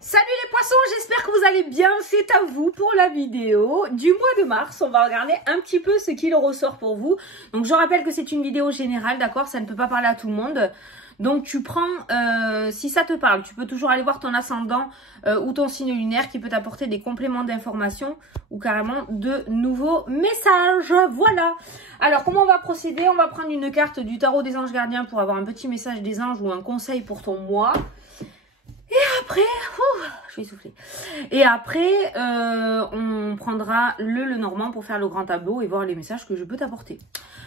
Salut les poissons, j'espère que vous allez bien, c'est à vous pour la vidéo du mois de mars. On va regarder un petit peu ce qu'il ressort pour vous. Donc je rappelle que c'est une vidéo générale, d'accord, ça ne peut pas parler à tout le monde. Donc tu prends, si ça te parle, tu peux toujours aller voir ton ascendant ou ton signe lunaire qui peut t'apporter des compléments d'information ou carrément de nouveaux messages. Voilà. Alors comment on va procéder? On va prendre une carte du tarot des anges gardiens pour avoir un petit message des anges ou un conseil pour ton mois. Et après, je vais souffler. Et après, on prendra le Normand pour faire le grand tableau et voir les messages que je peux t'apporter.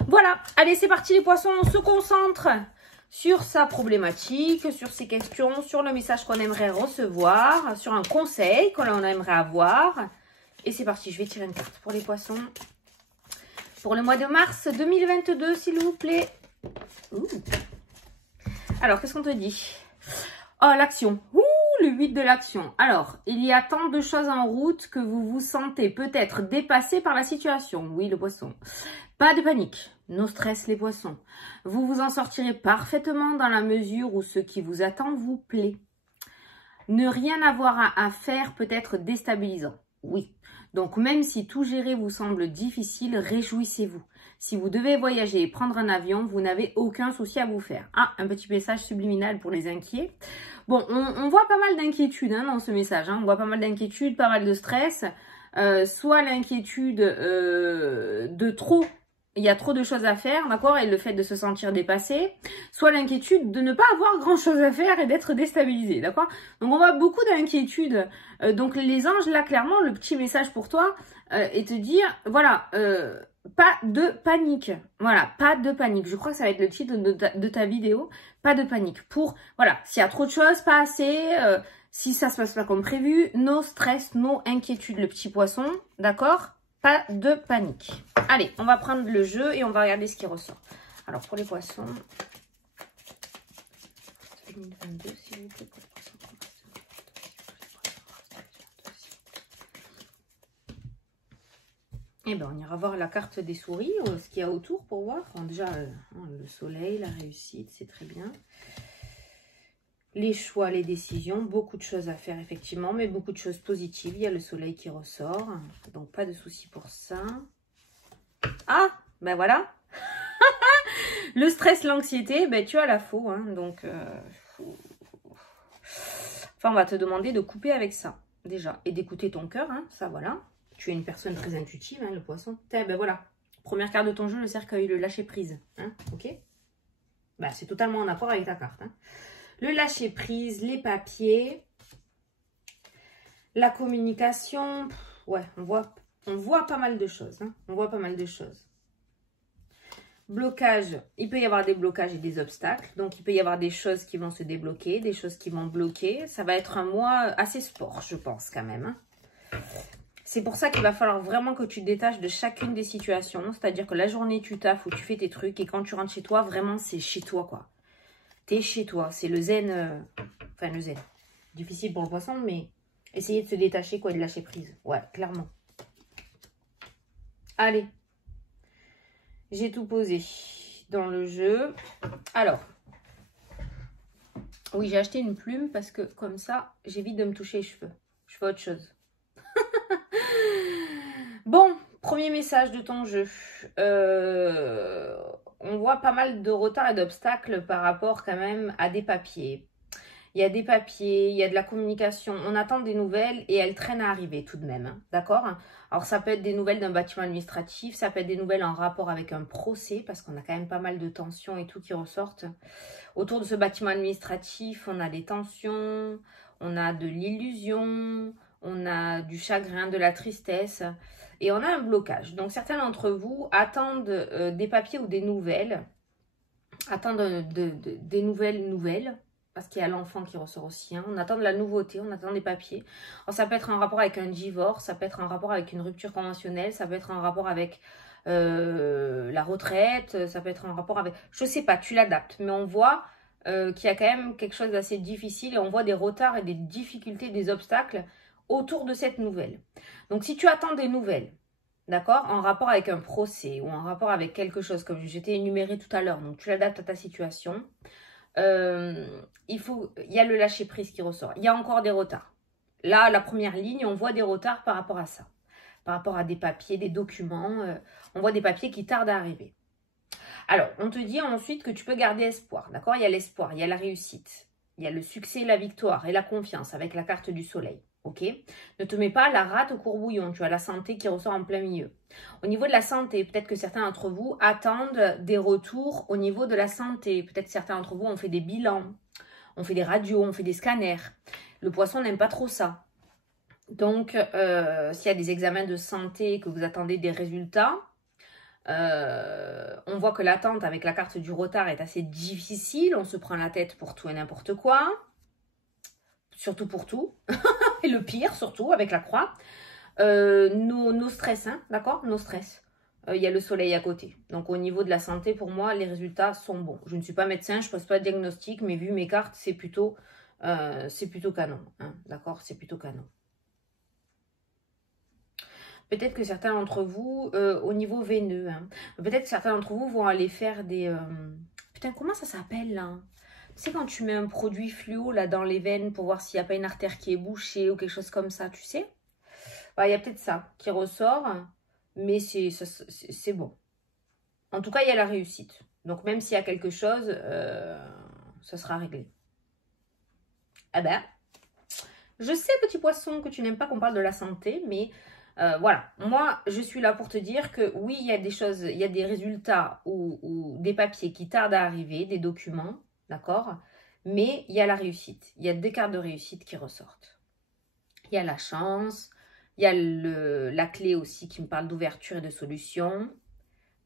Voilà, allez, c'est parti les poissons, on se concentre sur sa problématique, sur ses questions, sur le message qu'on aimerait recevoir, sur un conseil qu'on aimerait avoir. Et c'est parti, je vais tirer une carte pour les poissons. Pour le mois de mars 2022, s'il vous plaît. Ouh. Alors, qu'est-ce qu'on te dit ? Oh, l'action. Ouh, le 8 de l'action. Alors, il y a tant de choses en route que vous vous sentez peut-être dépassé par la situation. Oui, le poisson. Pas de panique. No stress, les poissons. Vous vous en sortirez parfaitement dans la mesure où ce qui vous attend vous plaît. Ne rien avoir à faire peut être déstabilisant. Oui. Donc, même si tout gérer vous semble difficile, réjouissez-vous. Si vous devez voyager et prendre un avion, vous n'avez aucun souci à vous faire. Ah, un petit message subliminal pour les inquiets. Bon, on voit pas mal d'inquiétudes dans ce message. On voit pas mal d'inquiétudes, pas mal de stress. Soit l'inquiétude de trop. Il y a trop de choses à faire, d'accord, et le fait de se sentir dépassé, soit l'inquiétude de ne pas avoir grand-chose à faire et d'être déstabilisé, d'accord. Donc, on voit beaucoup d'inquiétudes. Donc, les anges, là, clairement, le petit message pour toi est te dire, voilà, pas de panique. Voilà, pas de panique. Je crois que ça va être le titre de ta vidéo. Pas de panique. Pour, voilà, s'il y a trop de choses, pas assez, si ça se passe pas comme prévu, no stress, no inquiétude, le petit poisson, d'accord? Pas de panique. Allez, on va prendre le jeu et on va regarder ce qui ressort. Alors, pour les poissons... 2022, s'il vous plaît, pour les poissons. Eh bien, on ira voir la carte des souris, ce qu'il y a autour pour voir. Bon, déjà, le soleil, la réussite, c'est très bien. Les choix, les décisions, beaucoup de choses à faire effectivement, mais beaucoup de choses positives. Il y a le soleil qui ressort, donc pas de souci pour ça. Ah, ben voilà. Le stress, l'anxiété, ben tu as la faux, donc... Enfin, on va te demander de couper avec ça, déjà, et d'écouter ton cœur, ça, voilà. Tu es une personne très intuitive, le poisson. Ben voilà, première carte de ton jeu, le cercueil, le lâcher prise, ok. Ben, c'est totalement en accord avec ta carte, Le lâcher prise, les papiers, la communication, ouais, on voit pas mal de choses, on voit pas mal de choses. Blocage, il peut y avoir des blocages et des obstacles, donc il peut y avoir des choses qui vont se débloquer, des choses qui vont bloquer. Ça va être un mois assez sport, je pense quand même. C'est pour ça qu'il va falloir vraiment que tu te détaches de chacune des situations, c'est-à-dire que la journée tu taffes ou tu fais tes trucs et quand tu rentres chez toi, vraiment c'est chez toi quoi. T'es chez toi, c'est le zen, enfin le zen, difficile pour le poisson, mais essayez de se détacher quoi, de lâcher prise, ouais, clairement. Allez, j'ai tout posé dans le jeu. Alors, oui, j'ai acheté une plume parce que comme ça, j'évite de me toucher les cheveux. Je fais autre chose. Bon, premier message de ton jeu. On voit pas mal de retard et d'obstacles par rapport quand même à des papiers. Il y a des papiers, il y a de la communication. On attend des nouvelles et elles traînent à arriver tout de même. D'accord? Alors, ça peut être des nouvelles d'un bâtiment administratif. Ça peut être des nouvelles en rapport avec un procès parce qu'on a quand même pas mal de tensions et tout qui ressortent. Autour de ce bâtiment administratif, on a des tensions, on a de l'illusion, on a du chagrin, de la tristesse. Et on a un blocage. Donc, certains d'entre vous attendent des papiers ou des nouvelles. Attendent des nouvelles. Parce qu'il y a l'enfant qui ressort aussi. On attend de la nouveauté, on attend des papiers. Alors, ça peut être en rapport avec un divorce, ça peut être en rapport avec une rupture conventionnelle, ça peut être en rapport avec la retraite, ça peut être en rapport avec... Je sais pas, tu l'adaptes. Mais on voit qu'il y a quand même quelque chose d'assez difficile et on voit des retards et des difficultés, des obstacles autour de cette nouvelle. Donc, si tu attends des nouvelles, d'accord, en rapport avec un procès ou en rapport avec quelque chose, comme je t'ai énuméré tout à l'heure, donc tu l'adaptes à ta situation, il y a le lâcher prise qui ressort. Il y a encore des retards. Là, la première ligne, on voit des retards par rapport à ça. Par rapport à des papiers, des documents. On voit des papiers qui tardent à arriver. Alors, on te dit ensuite que tu peux garder espoir. D'accord? Il y a l'espoir, il y a la réussite. Il y a le succès, la victoire et la confiance avec la carte du soleil. Ok? Ne te mets pas la rate au courbouillon. Tu as la santé qui ressort en plein milieu. Au niveau de la santé, peut-être que certains d'entre vous attendent des retours au niveau de la santé. Peut-être que certains d'entre vous ont fait des bilans, on fait des radios, on fait des scanners. Le poisson n'aime pas trop ça. Donc, s'il y a des examens de santé que vous attendez des résultats, on voit que l'attente avec la carte du retard est assez difficile. On se prend la tête pour tout et n'importe quoi. Surtout pour tout. Et le pire, surtout, avec la croix. Nos stress, hein, d'accord? Nos stress. Il y a le soleil à côté. Donc, au niveau de la santé, pour moi, les résultats sont bons. Je ne suis pas médecin, je ne pose pas de diagnostic, mais vu mes cartes, c'est plutôt canon. Hein, d'accord? C'est plutôt canon. Peut-être que certains d'entre vous, au niveau veineux, hein, peut-être que certains d'entre vous vont aller faire des... Putain, comment ça s'appelle, là? Tu sais, quand tu mets un produit fluo, là, dans les veines, pour voir s'il n'y a pas une artère qui est bouchée ou quelque chose comme ça, tu sais? Il y a peut-être ça qui ressort, mais c'est bon. En tout cas, il y a la réussite. Donc, même s'il y a quelque chose, ça sera réglé. Ah ben, je sais, petit poisson, que tu n'aimes pas qu'on parle de la santé, mais... voilà, moi je suis là pour te dire que oui, il y a des choses, il y a des résultats ou des papiers qui tardent à arriver, des documents, d'accord? Mais il y a la réussite, il y a des cartes de réussite qui ressortent. Il y a la chance, il y a la clé aussi qui me parle d'ouverture et de solution.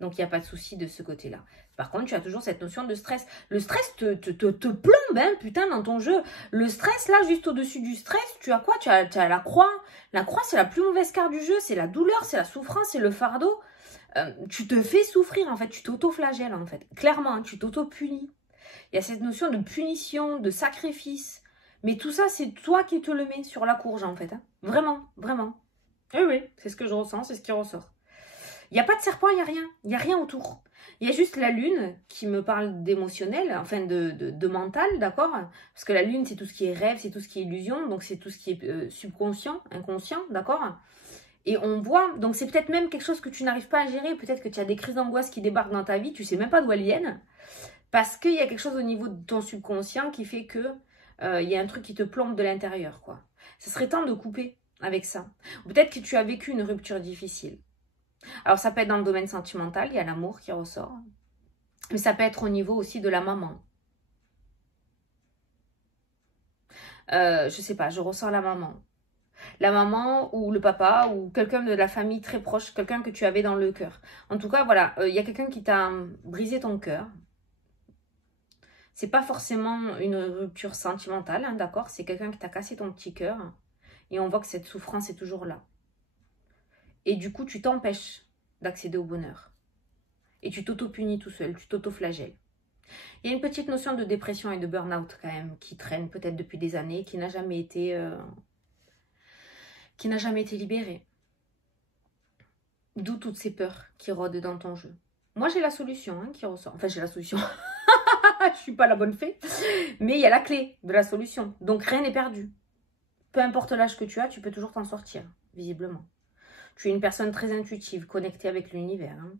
Donc, il n'y a pas de souci de ce côté-là. Par contre, tu as toujours cette notion de stress. Le stress te plombe, hein, putain, dans ton jeu. Le stress, là, juste au-dessus du stress, tu as quoi? Tu as la croix. La croix, c'est la plus mauvaise carte du jeu. C'est la douleur, c'est la souffrance, c'est le fardeau. Tu te fais souffrir, en fait. Tu t'auto-flagelles, en fait. Clairement, hein, tu t'auto-punis. Il y a cette notion de punition, de sacrifice. Mais tout ça, c'est toi qui te le mets sur la courge, en fait. Hein. Vraiment, vraiment. Oui, oui, c'est ce que je ressens, c'est ce qui ressort. Il n'y a pas de serpent, il n'y a rien. Il n'y a rien autour. Il y a juste la lune qui me parle d'émotionnel, enfin de mental, d'accord? Parce que la lune, c'est tout ce qui est rêve, c'est tout ce qui est illusion, donc c'est tout ce qui est subconscient, inconscient, d'accord? Et on voit, donc c'est peut-être même quelque chose que tu n'arrives pas à gérer, peut-être que tu as des crises d'angoisse qui débarquent dans ta vie, tu ne sais même pas d'où elles viennent, parce qu'il y a quelque chose au niveau de ton subconscient qui fait que il y a un truc qui te plombe de l'intérieur, quoi. Ça serait temps de couper avec ça. Peut-être que tu as vécu une rupture difficile. Alors, ça peut être dans le domaine sentimental, il y a l'amour qui ressort. Mais ça peut être au niveau aussi de la maman. Je sais pas, je ressens la maman. La maman ou le papa ou quelqu'un de la famille très proche, quelqu'un que tu avais dans le cœur. En tout cas, voilà, il y a quelqu'un qui t'a brisé ton cœur. C'est pas forcément une rupture sentimentale, hein, d'accord? C'est quelqu'un qui t'a cassé ton petit cœur. Et on voit que cette souffrance est toujours là. Et du coup, tu t'empêches d'accéder au bonheur. Et tu t'auto-punis tout seul, tu t'auto-flagelles. Il y a une petite notion de dépression et de burn-out quand même qui traîne peut-être depuis des années, qui n'a jamais été libérée. D'où toutes ces peurs qui rôdent dans ton jeu. Moi, j'ai la solution hein, qui ressort. Enfin, j'ai la solution. Je suis pas la bonne fée. Mais il y a la clé de la solution. Donc, rien n'est perdu. Peu importe l'âge que tu as, tu peux toujours t'en sortir, visiblement. Tu es une personne très intuitive, connectée avec l'univers. Hein.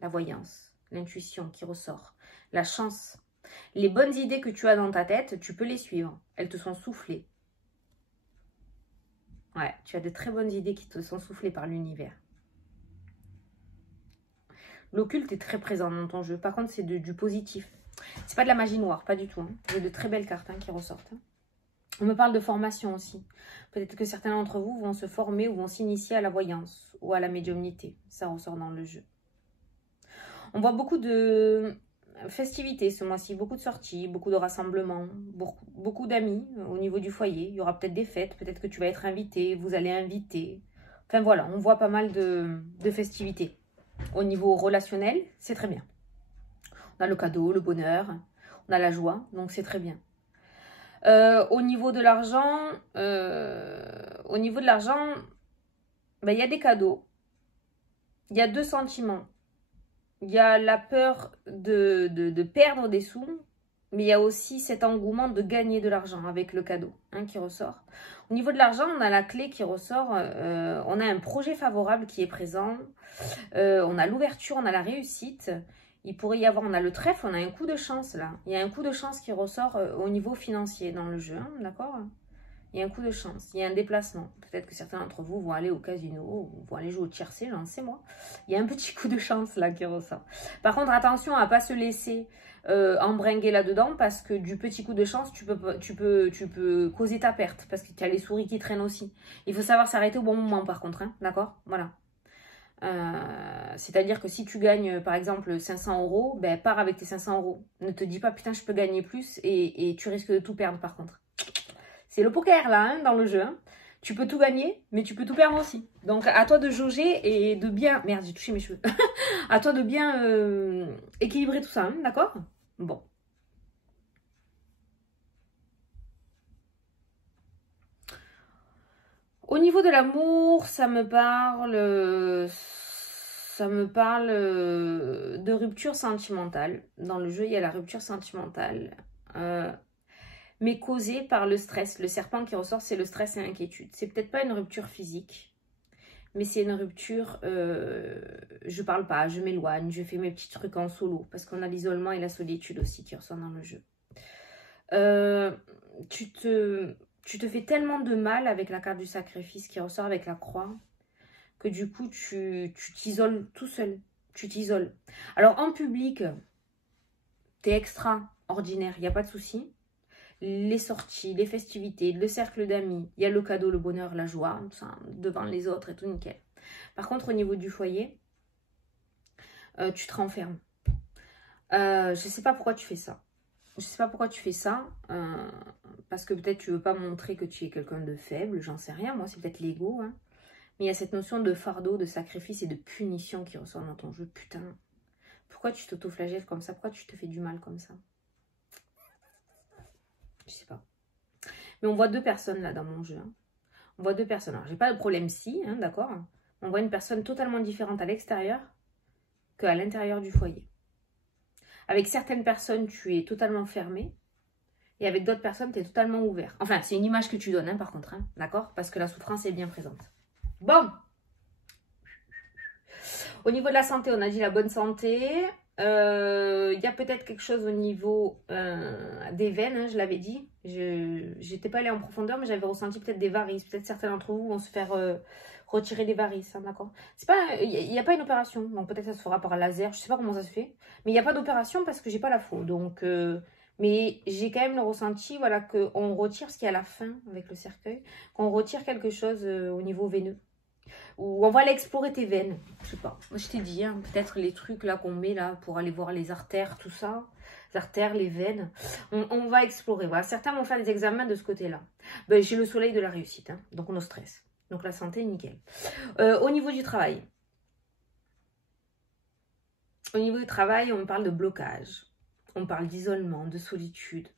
La voyance, l'intuition qui ressort, la chance. Les bonnes idées que tu as dans ta tête, tu peux les suivre. Elles te sont soufflées. Ouais, tu as de très bonnes idées qui te sont soufflées par l'univers. L'occulte est très présent dans ton jeu. Par contre, c'est du positif. C'est pas de la magie noire, pas du tout. Hein. J'ai de très belles cartes hein, qui ressortent. Hein. On me parle de formation aussi. Peut-être que certains d'entre vous vont se former ou vont s'initier à la voyance ou à la médiumnité. Ça ressort dans le jeu. On voit beaucoup de festivités ce mois-ci, beaucoup de sorties, beaucoup de rassemblements, beaucoup d'amis au niveau du foyer. Il y aura peut-être des fêtes, peut-être que tu vas être invité, vous allez inviter. Enfin voilà, on voit pas mal de festivités. Au niveau relationnel, c'est très bien. On a le cadeau, le bonheur, on a la joie, donc c'est très bien. Au niveau de l'argent, ben, y a des cadeaux. Il y a deux sentiments. Il y a la peur de perdre des sous, mais il y a aussi cet engouement de gagner de l'argent avec le cadeau hein, qui ressort. Au niveau de l'argent, on a la clé qui ressort. On a un projet favorable qui est présent. On a l'ouverture, on a la réussite. Il pourrait y avoir, on a le trèfle, on a un coup de chance là. Il y a un coup de chance qui ressort au niveau financier dans le jeu, hein, d'accord? Il y a un coup de chance, il y a un déplacement. Peut-être que certains d'entre vous vont aller au casino, ou vont aller jouer au tiercé, j'en sais moi. Il y a un petit coup de chance là qui ressort. Par contre, attention à ne pas se laisser embringuer là-dedans, parce que du petit coup de chance, tu peux causer ta perte, parce que tu as les souris qui traînent aussi. Il faut savoir s'arrêter au bon moment par contre, hein, d'accord? Voilà. C'est-à-dire que si tu gagnes par exemple 500 €, ben pars avec tes 500 €. Ne te dis pas putain je peux gagner plus et tu risques de tout perdre par contre. C'est le poker là hein, dans le jeu. Hein. Tu peux tout gagner mais tu peux tout perdre aussi. Donc à toi de jauger et de bien... Merde j'ai touché mes cheveux. À toi de bien équilibrer tout ça, hein, d'accord? Bon. Au niveau de l'amour, ça me parle de rupture sentimentale. Dans le jeu, il y a la rupture sentimentale, mais causée par le stress. Le serpent qui ressort, c'est le stress et l'inquiétude. C'est peut-être pas une rupture physique, mais c'est une rupture, je parle pas, je m'éloigne, je fais mes petits trucs en solo, parce qu'on a l'isolement et la solitude aussi qui ressort dans le jeu. Tu te fais tellement de mal avec la carte du sacrifice qui ressort avec la croix que du coup, tu t'isoles tout seul. Tu t'isoles. Alors, en public, t'es extraordinaire, il n'y a pas de souci. Les sorties, les festivités, le cercle d'amis, il y a le cadeau, le bonheur, la joie, tout ça, devant les autres et tout nickel. Par contre, au niveau du foyer, tu te renfermes. Je ne sais pas pourquoi tu fais ça. Je sais pas pourquoi tu fais ça, parce que peut-être tu veux pas montrer que tu es quelqu'un de faible, j'en sais rien, moi c'est peut-être l'ego, hein. Mais il y a cette notion de fardeau, de sacrifice et de punition qui ressort dans ton jeu, putain. Pourquoi tu t'auto-flagelles comme ça? Pourquoi tu te fais du mal comme ça? Je sais pas. Mais on voit deux personnes là dans mon jeu, hein. On voit deux personnes, alors j'ai pas de problème si, hein, d'accord. On voit une personne totalement différente à l'extérieur qu'à l'intérieur du foyer. Avec certaines personnes, tu es totalement fermé. Et avec d'autres personnes, tu es totalement ouvert. Enfin, c'est une image que tu donnes, hein, par contre. Hein, d'accord? Parce que la souffrance est bien présente. Bon. Au niveau de la santé, on a dit la bonne santé. Il y a peut-être quelque chose au niveau des veines, hein, je l'avais dit. Je n'étais pas allée en profondeur, mais j'avais ressenti peut-être des varices. Peut-être certains d'entre vous vont se faire retirer des varices, hein, d'accord? Il n'y a pas une opération, donc peut-être ça se fera par laser, je ne sais pas comment ça se fait. Mais il n'y a pas d'opération parce que j'ai pas la faux. Donc, mais j'ai quand même le ressenti, voilà, qu'on retire ce qu'il y a à la fin avec le cercueil, qu'on retire quelque chose au niveau veineux. Ou on va aller explorer tes veines. Je sais pas. Moi, je t'ai dit, hein, peut-être les trucs là qu'on met là pour aller voir les artères, tout ça. Les artères, les veines. On va explorer. Voilà. Certains vont faire des examens de ce côté-là. Ben, j'ai le soleil de la réussite. Hein, donc, on stress. Donc, la santé, nickel. Au niveau du travail. Au niveau du travail, on parle de blocage. On parle d'isolement, de solitude.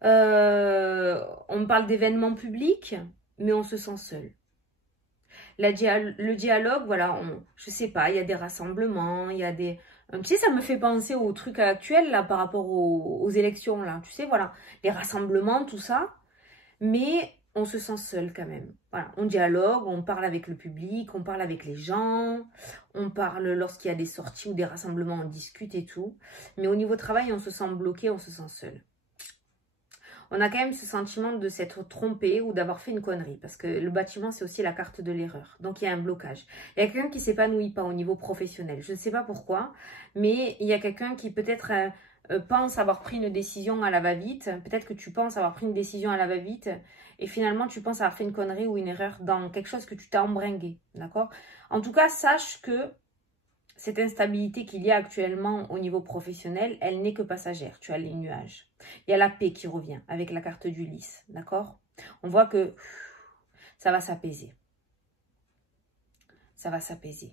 On parle d'événements publics. Mais on se sent seul. Le dialogue, voilà, je sais pas, il y a des rassemblements, il y a des... Tu sais, ça me fait penser aux trucs actuels, là, par rapport aux élections, là. Tu sais, voilà, les rassemblements, tout ça. Mais on se sent seul, quand même. Voilà, on dialogue, on parle avec le public, on parle avec les gens, on parle lorsqu'il y a des sorties ou des rassemblements, on discute et tout. Mais au niveau travail, on se sent bloqué, on se sent seul. On a quand même ce sentiment de s'être trompé ou d'avoir fait une connerie. Parce que le bâtiment, c'est aussi la carte de l'erreur. Donc, il y a un blocage. Il y a quelqu'un qui ne s'épanouit pas au niveau professionnel. Je ne sais pas pourquoi. Mais il y a quelqu'un qui peut-être pense avoir pris une décision à la va-vite. Peut-être que tu penses avoir pris une décision à la va-vite. Et finalement, tu penses avoir fait une connerie ou une erreur dans quelque chose que tu t'as embringué. D'accord? En tout cas, sache que cette instabilité qu'il y a actuellement au niveau professionnel, elle n'est que passagère. Tu as les nuages. Il y a la paix qui revient avec la carte d'Ulysse. D'accord? On voit que ça va s'apaiser. Ça va s'apaiser.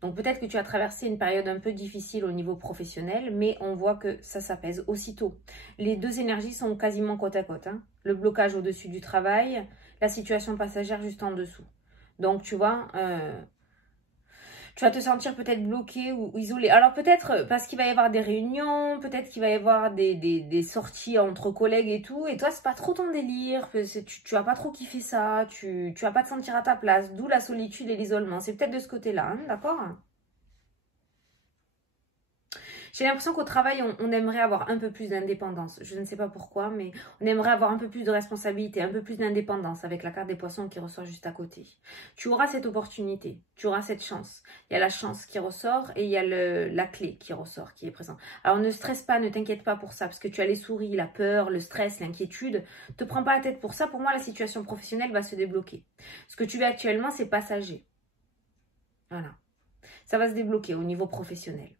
Donc peut-être que tu as traversé une période un peu difficile au niveau professionnel, mais on voit que ça s'apaise aussitôt. Les deux énergies sont quasiment côte à côte. Hein. Le blocage au-dessus du travail, la situation passagère juste en dessous. Donc tu vois... Tu vas te sentir peut-être bloqué ou isolé. Alors peut-être parce qu'il va y avoir des réunions, peut-être qu'il va y avoir des sorties entre collègues et tout. Et toi, c'est pas trop ton délire. Tu vas pas trop kiffer ça. Tu vas pas te sentir à ta place. D'où la solitude et l'isolement. C'est peut-être de ce côté-là, hein, d'accord ? J'ai l'impression qu'au travail, on aimerait avoir un peu plus d'indépendance. Je ne sais pas pourquoi, mais on aimerait avoir un peu plus de responsabilité, un peu plus d'indépendance avec la carte des poissons qui ressort juste à côté. Tu auras cette opportunité, tu auras cette chance. Il y a la chance qui ressort et il y a la clé qui ressort, qui est présente. Alors ne stresse pas, ne t'inquiète pas pour ça, parce que tu as les souris, la peur, le stress, l'inquiétude. Ne te prends pas la tête pour ça. Pour moi, la situation professionnelle va se débloquer. Ce que tu vis actuellement, c'est passager. Voilà. Ça va se débloquer au niveau professionnel.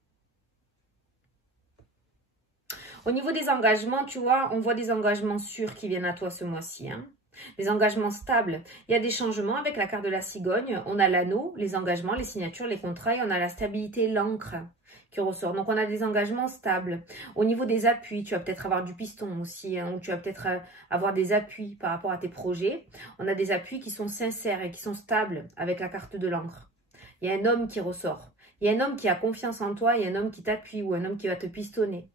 Au niveau des engagements, tu vois, on voit des engagements sûrs qui viennent à toi ce mois-ci. Hein. Des engagements stables. Il y a des changements avec la carte de la cigogne. On a l'anneau, les engagements, les signatures, les contrats. Et on a la stabilité, l'encre qui ressort. Donc, on a des engagements stables. Au niveau des appuis, tu vas peut-être avoir du piston aussi. Hein, ou tu vas peut-être avoir des appuis par rapport à tes projets. On a des appuis qui sont sincères et qui sont stables avec la carte de l'encre. Il y a un homme qui ressort. Il y a un homme qui a confiance en toi. Il y a un homme qui t'appuie ou un homme qui va te pistonner.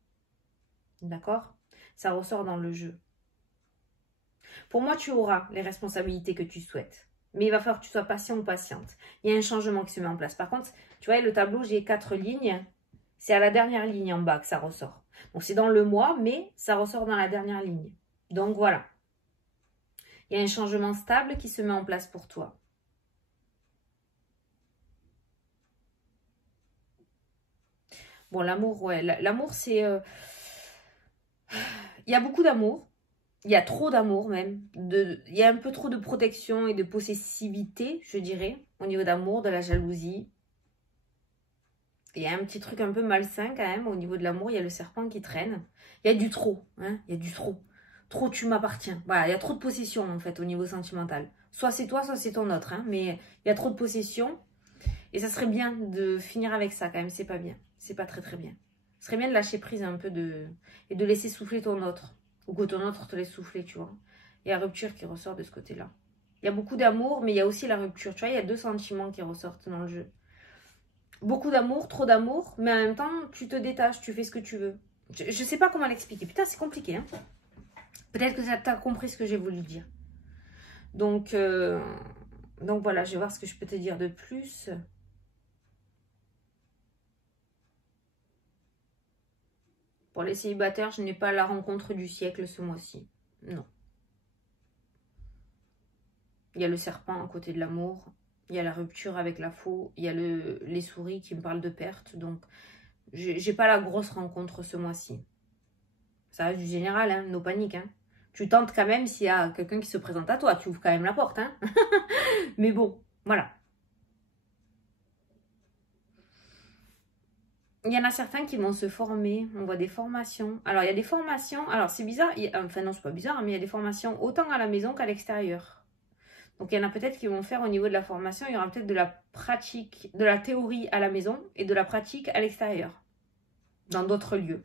D'accord? Ça ressort dans le jeu. Pour moi, tu auras les responsabilités que tu souhaites. Mais il va falloir que tu sois patient ou patiente. Il y a un changement qui se met en place. Par contre, tu vois, le tableau, j'ai 4 lignes. C'est à la dernière ligne en bas que ça ressort. Donc, c'est dans le mois, mais ça ressort dans la dernière ligne. Donc, voilà. Il y a un changement stable qui se met en place pour toi. Bon, l'amour, ouais. L'amour, c'est... Il y a beaucoup d'amour. Il y a trop d'amour même. Il y a un peu trop de protection et de possessivité, je dirais, au niveau d'amour, de la jalousie. Il y a un petit truc un peu malsain quand même au niveau de l'amour. Il y a le serpent qui traîne. Il y a du trop. Hein, il y a du trop. Trop, tu m'appartiens. Voilà, il y a trop de possession en fait au niveau sentimental. Soit c'est toi, soit c'est ton autre. Hein, mais il y a trop de possession. Et ça serait bien de finir avec ça quand même. C'est pas bien. C'est pas très très bien. Ce serait bien de lâcher prise un peu et de laisser souffler ton autre. Ou que ton autre te laisse souffler, tu vois. Il y a la rupture qui ressort de ce côté-là. Il y a beaucoup d'amour, mais il y a aussi la rupture. Tu vois, il y a 2 sentiments qui ressortent dans le jeu. Beaucoup d'amour, trop d'amour, mais en même temps, tu te détaches, tu fais ce que tu veux. Je ne sais pas comment l'expliquer. Putain, c'est compliqué, hein. Peut-être que tu as compris ce que j'ai voulu dire. Donc voilà, je vais voir ce que je peux te dire de plus. Pour les célibataires, je n'ai pas la rencontre du siècle ce mois-ci. Non. Il y a le serpent à côté de l'amour. Il y a la rupture avec la faux. Il y a les souris qui me parlent de perte. Donc, j'ai pas la grosse rencontre ce mois-ci. Ça reste du général, hein, no panique. Hein. Tu tentes quand même s'il y a quelqu'un qui se présente à toi. Tu ouvres quand même la porte. Hein. Mais bon, voilà. Il y en a certains qui vont se former. On voit des formations. Alors, il y a des formations. Alors, c'est bizarre. Enfin, non, c'est pas bizarre. Mais il y a des formations autant à la maison qu'à l'extérieur. Donc, il y en a peut-être qui vont faire au niveau de la formation. Il y aura peut-être de la pratique, de la théorie à la maison et de la pratique à l'extérieur. Dans d'autres lieux.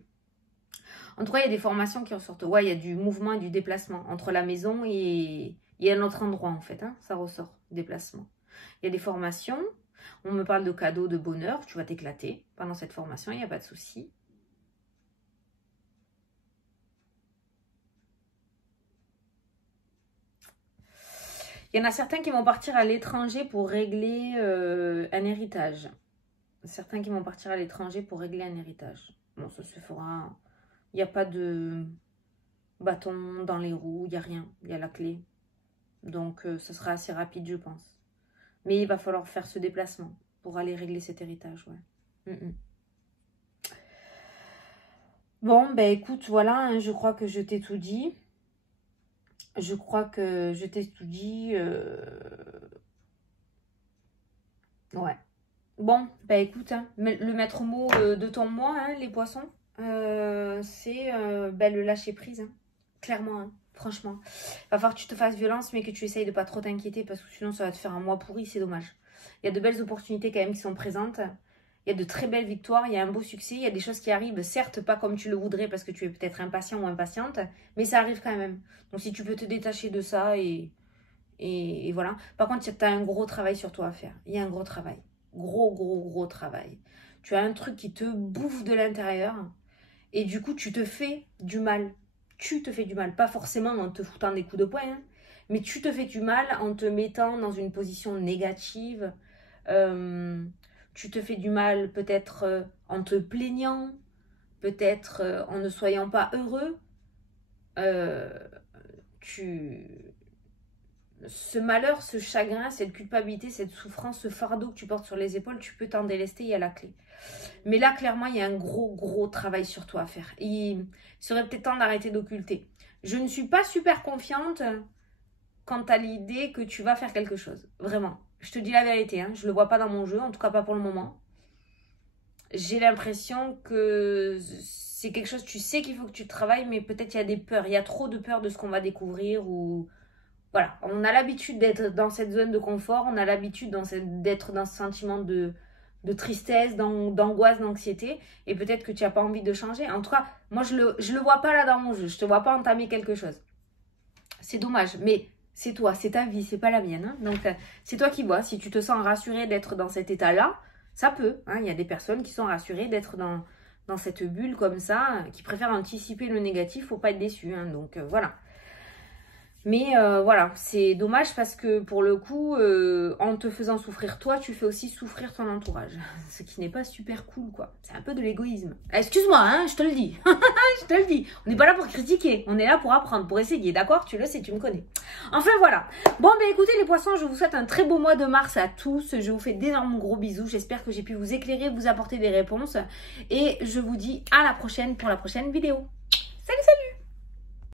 En tout cas, il y a des formations qui ressortent. Ouais, il y a du mouvement et du déplacement entre la maison et un autre endroit, en fait. Hein, ça ressort, déplacement. Il y a des formations. On me parle de cadeaux, de bonheur. Tu vas t'éclater pendant cette formation, il n'y a pas de souci. Il y en a certains qui vont partir à l'étranger pour régler un héritage. Certains qui vont partir à l'étranger pour régler un héritage. Bon, ça se fera. Il n'y a pas de bâton dans les roues, il n'y a rien. Il y a la clé. Donc, ça sera assez rapide, je pense. Mais il va falloir faire ce déplacement pour aller régler cet héritage, ouais. Bon, ben écoute, voilà, hein, je crois que je t'ai tout dit. Je crois que je t'ai tout dit. Ouais. Bon, bah écoute, hein, le maître mot de ton mois, hein, les poissons, c'est le lâcher prise. Hein. Clairement, hein, franchement. Va falloir que tu te fasses violence, mais que tu essayes de pas trop t'inquiéter, parce que sinon ça va te faire un mois pourri, c'est dommage. Il y a de belles opportunités quand même qui sont présentes. Il y a de très belles victoires, il y a un beau succès, il y a des choses qui arrivent, certes pas comme tu le voudrais parce que tu es peut-être impatient ou impatiente, mais ça arrive quand même. Donc si tu peux te détacher de ça et voilà. Par contre, tu as un gros travail sur toi à faire. Il y a un gros travail. Gros travail. Tu as un truc qui te bouffe de l'intérieur et du coup, tu te fais du mal. Tu te fais du mal. Pas forcément en te foutant des coups de poing, hein, mais tu te fais du mal en te mettant dans une position négative. Tu te fais du mal peut-être en te plaignant, peut-être en ne soyant pas heureux. Ce malheur, ce chagrin, cette culpabilité, cette souffrance, ce fardeau que tu portes sur les épaules, tu peux t'en délester, il y a la clé. Mais là, clairement, il y a un gros travail sur toi à faire. Il serait peut-être temps d'arrêter d'occulter. Je ne suis pas super confiante quant à l'idée que tu vas faire quelque chose. Vraiment. Je te dis la vérité, hein, je ne le vois pas dans mon jeu, en tout cas pas pour le moment. J'ai l'impression que c'est quelque chose, tu sais qu'il faut que tu travailles, mais peut-être il y a des peurs. Il y a trop de peurs de ce qu'on va découvrir ou... Voilà, on a l'habitude d'être dans cette zone de confort, on a l'habitude d'être dans ce sentiment de tristesse, d'angoisse, d'anxiété, et peut-être que tu n'as pas envie de changer. En tout cas, moi, je le vois pas là dans mon jeu, je te vois pas entamer quelque chose. C'est dommage, mais c'est toi, c'est ta vie, c'est pas la mienne. Hein. Donc, c'est toi qui vois. Si tu te sens rassuré d'être dans cet état-là, ça peut. Hein. Il y a des personnes qui sont rassurées d'être dans cette bulle comme ça, qui préfèrent anticiper le négatif, faut pas être déçu. Hein. Donc, voilà. Mais voilà, c'est dommage parce que pour le coup, en te faisant souffrir toi, tu fais aussi souffrir ton entourage. Ce qui n'est pas super cool, quoi. C'est un peu de l'égoïsme. Excuse-moi, hein, je te le dis. Je te le dis. On n'est pas là pour critiquer. On est là pour apprendre, pour essayer, d'accord? Tu le sais, tu me connais. Enfin, voilà. Bon, ben écoutez les poissons, je vous souhaite un très beau mois de mars à tous. Je vous fais d'énormes gros bisous. J'espère que j'ai pu vous éclairer, vous apporter des réponses. Et je vous dis à la prochaine pour la prochaine vidéo. Salut, salut!